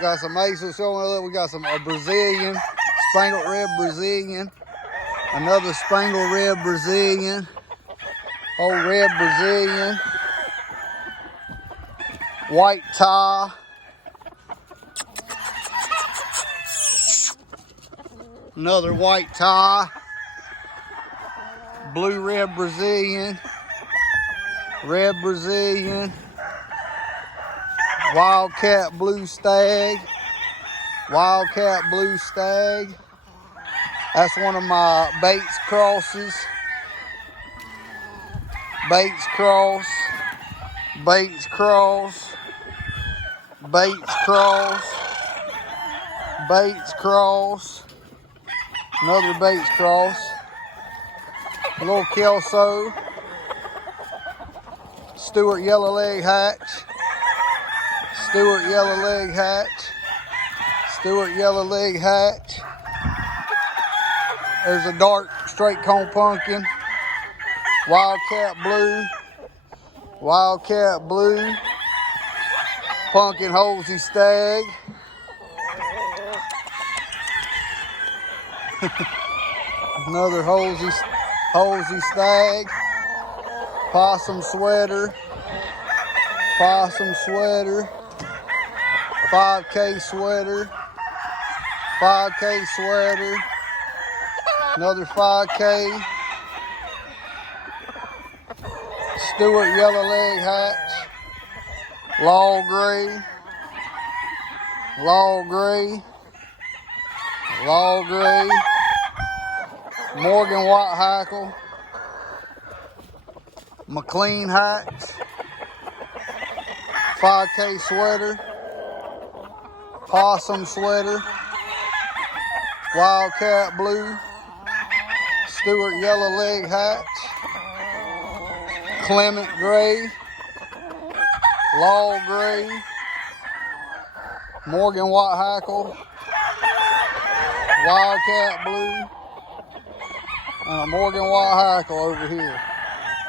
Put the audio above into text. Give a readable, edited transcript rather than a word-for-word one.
Got some aces showing up. We got some Brazilian, spangled red Brazilian. Another spangled red Brazilian. Old red Brazilian. White tie. Another white tie. Blue red Brazilian. Red Brazilian. Wildcat blue stag. Wildcat blue stag. That's one of my Bates crosses. Bates cross. Bates cross. Bates cross. Bates cross. Another Bates cross. A little Kelso. Stewart yellow leg hatch. Stewart yellow leg hatch. Stewart yellow leg hatch. There's a dark straight cone pumpkin. Wildcat blue. Wildcat blue. Pumpkin Holsey stag. Another Holsey stag. Possum sweater. Possum sweater. 5K sweater. 5K sweater. Another 5K. Stewart yellow leg hatch. Law gray. Law gray. Law gray. Morgan white hackle. McLean hatch. 5K sweater. Possum sweater. Wildcat blue. Stewart yellow leg hatch. Clement gray. Law gray. Morgan white hackle. Wildcat blue. And a Morgan white hackle over here.